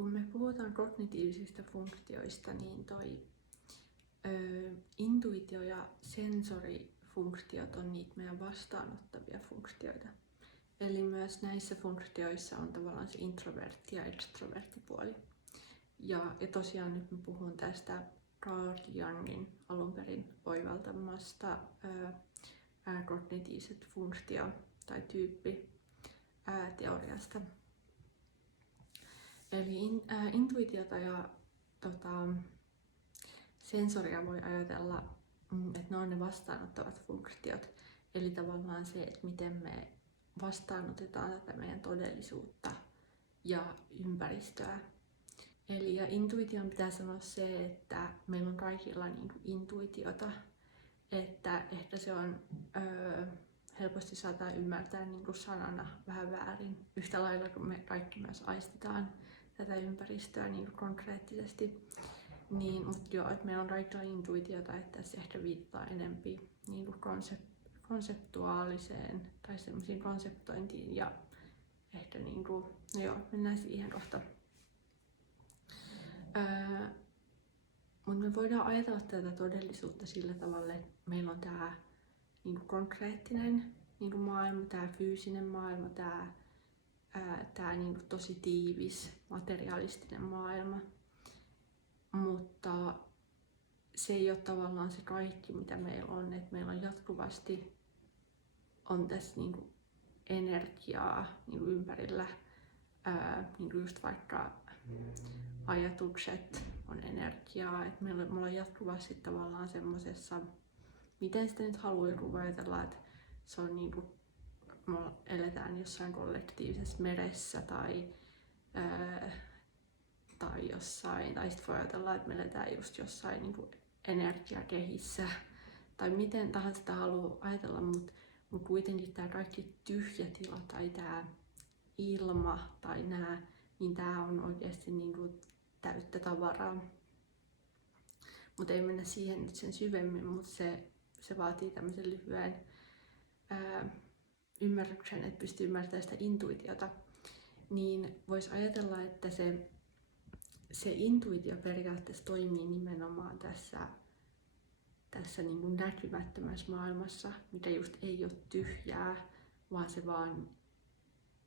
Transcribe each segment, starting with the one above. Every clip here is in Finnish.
kun me puhutaan kognitiivisista funktioista, niin intuitio ja sensorifunktiot on niitä meidän vastaanottavia funktioita. Eli myös näissä funktioissa on tavallaan se introvertti ja extroverttipuoli. Ja tosiaan nyt mä puhun tästä Carl Jungin alun perin oivaltamasta kognitiiviset funktio- tai tyyppiteoriasta. Eli intuitiota ja sensoria voi ajatella, että ne on ne vastaanottavat funktiot. Eli tavallaan se, että miten me vastaanotetaan tätä meidän todellisuutta ja ympäristöä. Eli intuition pitää sanoa se, että meillä on kaikilla intuitiota, että ehkä se on helposti saattaa ymmärtää sanana vähän väärin. Yhtä lailla kun me kaikki myös aistitaan tätä ympäristöä konkreettisesti. Mutta joo, että meillä on kaikilla intuitiota, että se ehkä viittaa enempi konseptuaaliseen tai semmoisiin konseptointiin ja ehkä no joo, mennään siihen kohta. Mutta me voidaan ajatella tätä todellisuutta sillä tavalla, että meillä on tämä konkreettinen maailma, tämä fyysinen maailma, tämä tosi tiivis, materialistinen maailma. Mutta se ei ole tavallaan se kaikki, mitä meillä on. Että meillä on jatkuvasti tässä energiaa ympärillä. Just vaikka ajatukset on energiaa. Että me ollaan jatkuvasti tavallaan semmosessa, miten sitä nyt haluaa joku ajatella, että se on me eletään jossain kollektiivisessa meressä tai jossain, tai sitten voi ajatella, että me eletään just jossain energiakehissä tai miten tahansa sitä haluaa ajatella, mutta kuitenkin tämä kaikki tyhjä tila tai tämä ilma tai nämä, niin tämä on oikeasti täyttä tavaraa. Mutta ei mennä siihen nyt sen syvemmin, mutta se vaatii tämmöisen lyhyen ymmärryksen, että pystyy ymmärtämään sitä intuitiota. Niin voisi ajatella, että se intuitio periaatteessa toimii nimenomaan tässä näkymättömässä maailmassa, mikä just ei ole tyhjää, vaan se vaan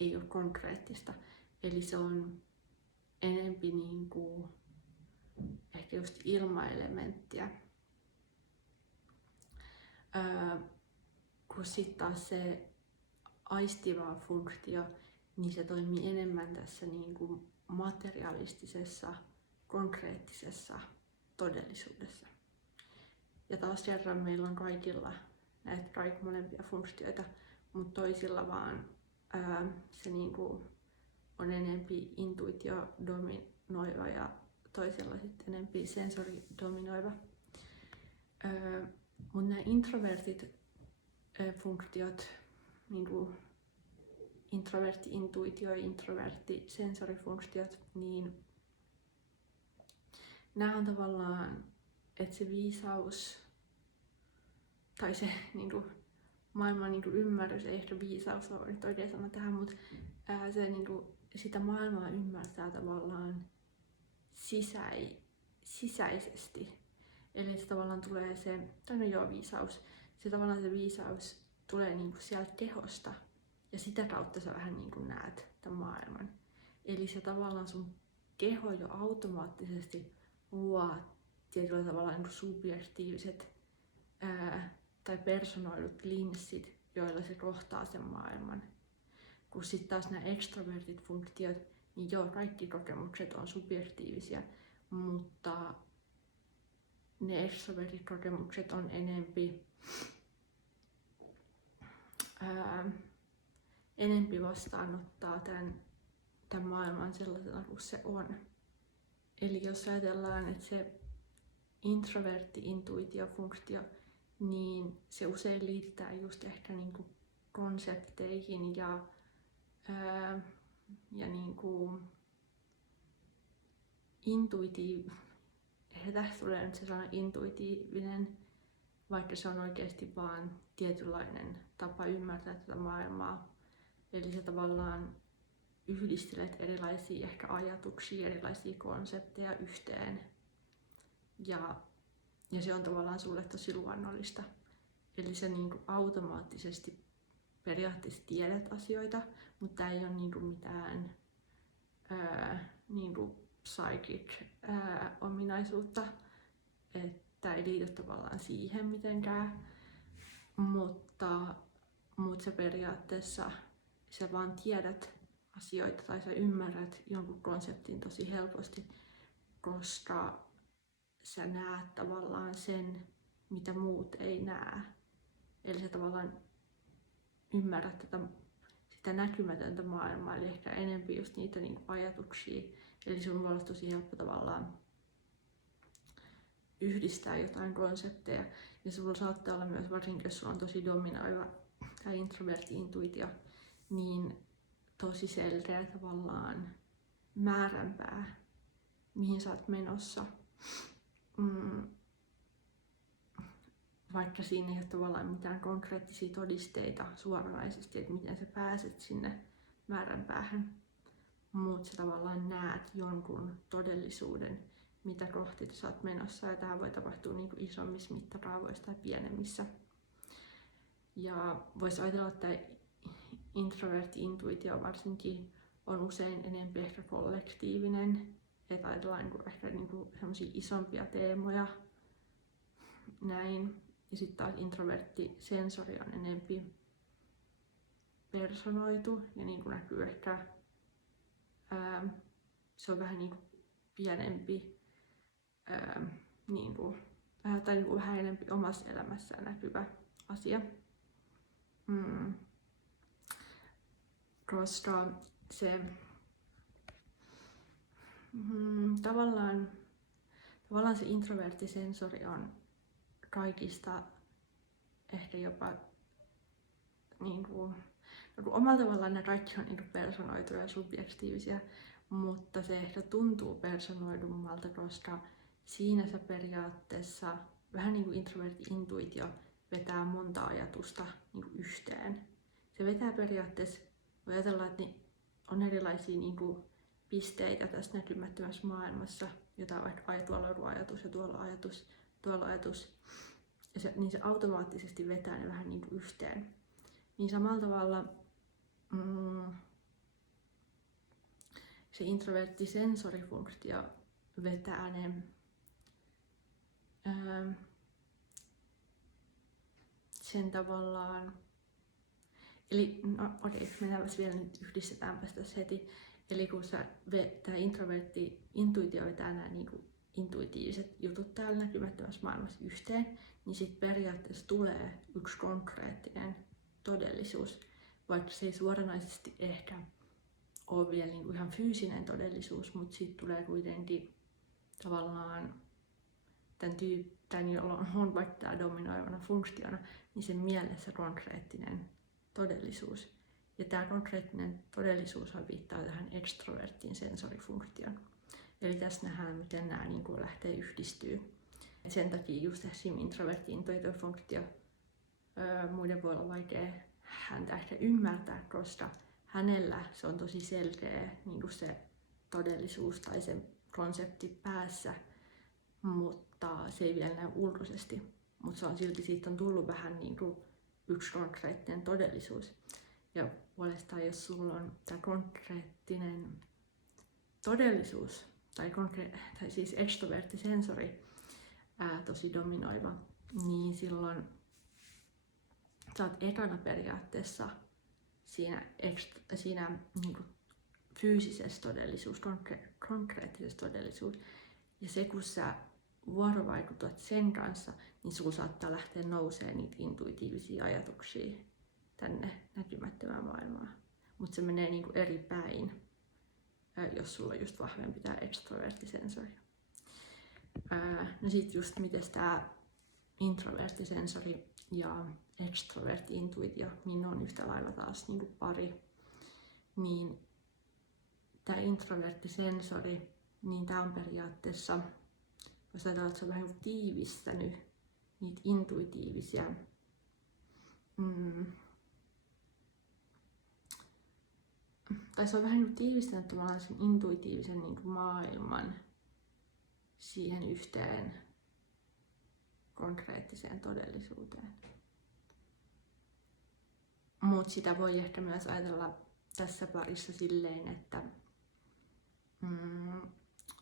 ei ole konkreettista. Eli se on enempi ehkä just ilmaelementtiä. Kun sitten taas se aistiva funktio, niin se toimii enemmän tässä materialistisessa, konkreettisessa todellisuudessa. Ja taas kerran meillä on kaikilla näitä molempia funktioita, mutta toisilla vaan se on enempi intuitio-dominoiva ja toisella sitten enempi sensoridominoiva. Mutta nämä introvertit funktiot, introvertti-intuitio ja introvertti-sensorifunktiot, niin nämä on tavallaan, että se viisaus tai se maailman ymmärrys, ei ehkä viisaus ole nyt oikein sana tähän, mutta se sitä maailmaa ymmärtää tavallaan sisäisesti. Eli se tavallaan tulee viisaus. Se tavallaan se viisaus tulee sieltä kehosta ja sitä kautta sä vähän näet tämän maailman. Eli se tavallaan sun keho jo automaattisesti luo tietyllä tavalla subjektiiviset tai personoidut linssit, joilla se kohtaa sen maailman. Kun sitten taas nämä extrovertit funktiot, niin joo, kaikki kokemukset on subjektiivisia, mutta ne extrovertit kokemukset on enempi vastaanottaa tämän maailman sellaisena kuin se on. Eli jos ajatellaan, että se introvertti-intuitiofunktio, niin se usein liittää just ehkä konsepteihin ja tästä tulee nyt se sana intuitiivinen, vaikka se on oikeasti vaan tietynlainen tapa ymmärtää tätä maailmaa. Eli se tavallaan yhdistelet erilaisia ehkä ajatuksia, erilaisia konsepteja yhteen. Ja se on tavallaan sulle tosi luonnollista. Eli sä niinku automaattisesti periaatteessa tiedät asioita, mutta tää ei ole niinku mitään niinku psychic ominaisuutta, että ei liity tavallaan siihen mitenkään, mutta sä periaatteessa sä vaan tiedät asioita tai sä ymmärrät jonkun konseptin tosi helposti, koska sä näet tavallaan sen, mitä muut ei näe. Eli sä tavallaan ymmärrät sitä näkymätöntä maailmaa, eli ehkä enemmän just niitä niinku ajatuksia. Eli sun voi olla tosi helppo tavallaan yhdistää jotain konsepteja. Ja sulla saattaa olla myös, varsinkin jos sulla on tosi dominoiva tai introvertti-intuitio, niin tosi selkeä tavallaan määränpää, mihin sä oot menossa. Vaikka siinä ei ole tavallaan mitään konkreettisia todisteita suoranaisesti, että miten sä pääset sinne määränpäähän, mutta sä tavallaan näet jonkun todellisuuden, mitä kohti sä oot menossa, ja tämä voi tapahtua niinku isommissa mittakaavoissa tai pienemmissä. Ja voisi ajatella, että introvertti-intuitio varsinkin on usein enemmän ehkä kollektiivinen, että ajatellaan ehkä niinku sellaisia isompia teemoja, näin. Ja sitten taas introvertti-sensori on enempi personoitu ja niin kuin näkyy ehkä, se on vähän niin kuin pienempi tai niin kuin vähän enempi omassa elämässään näkyvä asia. Koska se tavallaan se introverttisensori on kaikista ehkä jopa omalla tavallaan ne kaikki on personoituja ja subjektiivisia, mutta se ehkä tuntuu personoidummalta, koska siinä se periaatteessa vähän niin kuin introvertti-intuitio vetää monta ajatusta niin kuin yhteen. Se vetää periaatteessa, voi ajatella, että on erilaisia niin kuin pisteitä tässä näkymättömässä maailmassa, jota vaikka tuolla on ajatus ja tuolla on ajatus, ja se automaattisesti vetää ne vähän niin kuin yhteen. Niin samalla tavalla se introvertti-sensorifunktio vetää ne sen tavallaan, eli mennäänpäs vielä nyt, yhdistetäänpäs tässä heti. Eli kun tämä introvertti-intuitio vetää nämä niinku intuitiiviset jutut täällä näkymättömässä maailmassa yhteen, niin sitten periaatteessa tulee yksi konkreettinen todellisuus, vaikka se ei suoranaisesti ehkä ole vielä niinku ihan fyysinen todellisuus, mutta siitä tulee kuitenkin tavallaan tämän jolla on vaikka tämä dominoivana funktiona, niin sen mielessä konkreettinen todellisuus. Ja tämä konkreettinen todellisuus viittaa tähän extrovertin sensorifunktioon. Eli tässä nähdään, miten nämä niin kuin lähtee yhdistyy. Et sen takia just esim. Introvertin intuitiofunktio muiden voi olla vaikea häntä ehkä ymmärtää, koska hänellä se on tosi selkeä niin kuin se todellisuus tai se konsepti päässä, mutta se ei vielä näy ulkoisesti. Mutta se on silti, siitä on tullut vähän niin kuin yksi konkreettinen todellisuus. Ja puolestaan, jos sulla on tämä konkreettinen todellisuus, tai siis extroverttisensori tosi dominoiva, niin silloin sä oot ekana periaatteessa siinä niin kuin fyysisessä todellisuus, konkreettisessa todellisuus. Ja se, kun sä vuorovaikutat sen kanssa, niin sulla saattaa lähteä nousemaan niitä intuitiivisia ajatuksia tänne näkymättömään maailmaan. Mutta se menee niinku eri päin, jos sulla on just vahvempi tää extroverttisensori. No sit just miten tää introverttisensori ja extrovertti-intuitio, niin ne on yhtä lailla taas niinku pari. Niin tää introverttisensori, niin tää on periaatteessa, jos ajatellaan, että se on vähän tiivistänyt niitä intuitiivisia tai se on vähän niin tiivistänyt tavallaan sen intuitiivisen niin kuin maailman siihen yhteen konkreettiseen todellisuuteen. Mutta sitä voi ehkä myös ajatella tässä parissa silleen, että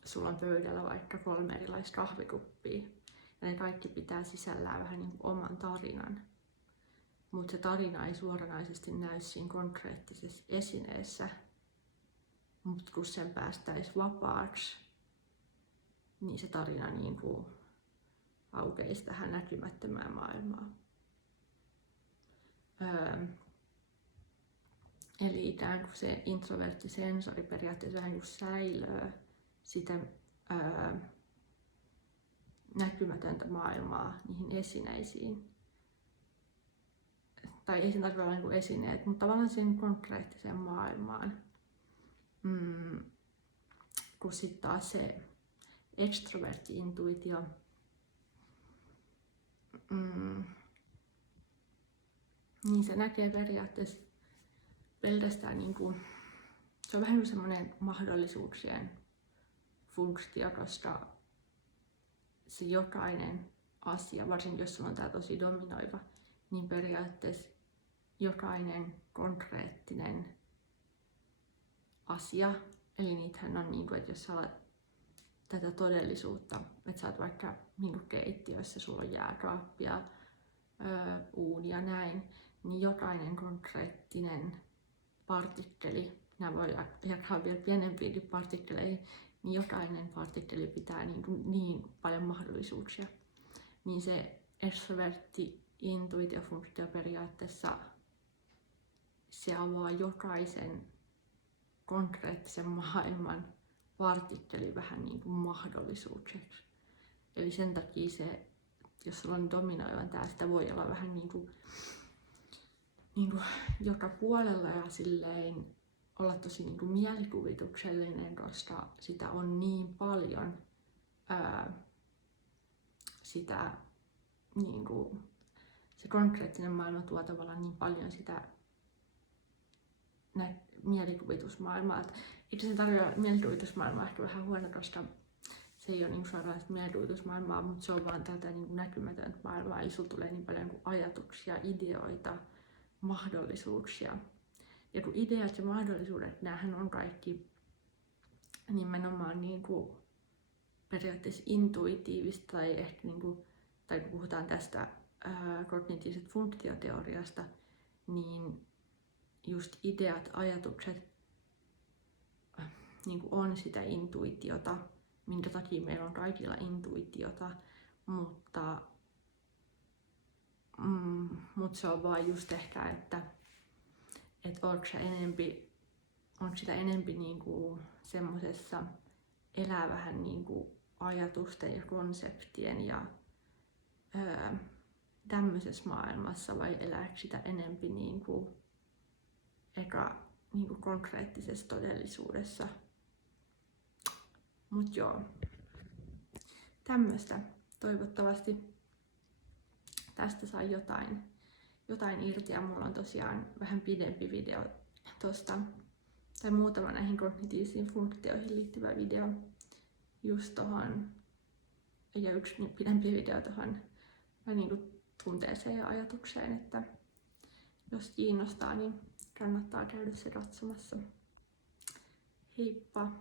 sulla on pöydällä vaikka 3 erilaista kahvikuppia ja ne kaikki pitää sisällään vähän niin kuin oman tarinan. Mutta se tarina ei suoranaisesti näy siinä konkreettisessa esineessä, mutta kun sen päästäisiin vapaaksi, niin se tarina niin kuin aukeisi tähän näkymättömään maailmaan. Eli ikään kuin se introvertti sensori periaatteessa vähän kuin säilöö sitä näkymätöntä maailmaa niihin esineisiin. Tai ei sen tarvitse olla niin esineet, mutta tavallaan sen konkreettiseen maailmaan. Kun sitten taas se extrovertti-intuitio niin se näkee periaatteessa pelkästään se on vähän kuin semmoinen mahdollisuuksien funktio, koska se jokainen asia, varsinkin jos sulla on tää tosi dominoiva, niin periaatteessa jokainen konkreettinen asia, eli niitähän on että jos sä alat tätä todellisuutta, että sä oot vaikka keittiössä, sulla on jääkaappi ja uuni ja näin, niin jokainen konkreettinen partikkeli, nämä voi jakaa vielä pienempiinkin partikkeleihin, niin jokainen partikkeli pitää niin paljon mahdollisuuksia. Niin se extrovertti intuitiofunktio periaatteessa se avaa jokaisen konkreettisen maailman partikkeli vähän niin kuin mahdollisuukseksi. Eli sen takia se, jos sulla on dominoivan tää, sitä voi olla vähän niin kuin joka puolella ja silleen olla tosi niin kuin mielikuvituksellinen, koska sitä on niin paljon sitä niin kuin, se konkreettinen maailma tuo tavallaan niin paljon sitä mielikuvitusmaailmaa. Eikö se tarjoa mielikuvitusmaailmaa ehkä vähän huono, koska se ei ole niin suoraan mielikuvitusmaailmaa, mutta se on vaan tätä niin näkymätöntä maailmaa. Eli sulla tulee niin paljon ajatuksia, ideoita, mahdollisuuksia. Ja kun ideat ja mahdollisuudet, näähän on kaikki nimenomaan periaatteessa intuitiivista tai ehkä tai kun puhutaan tästä kognitiivisesta funktioteoriasta, niin just ideat, ajatukset on sitä intuitiota, minkä takia meillä on kaikilla intuitiota, mutta se on vaan just ehkä, että onko sitä enempi semmosessa elää vähän ajatusten ja konseptien ja tämmöisessä maailmassa vai elääkö sitä enempi konkreettisessa todellisuudessa. Mut joo, tämmöstä. Toivottavasti tästä sai jotain irti ja mulla on tosiaan vähän pidempi video tosta, tai muutama näihin kognitiivisiin funktioihin liittyvä video just tohon, ja yksi pidempi video tohon tunteeseen ja ajatukseen, että jos kiinnostaa, niin kannattaa käydä se katsomassa. Heippa!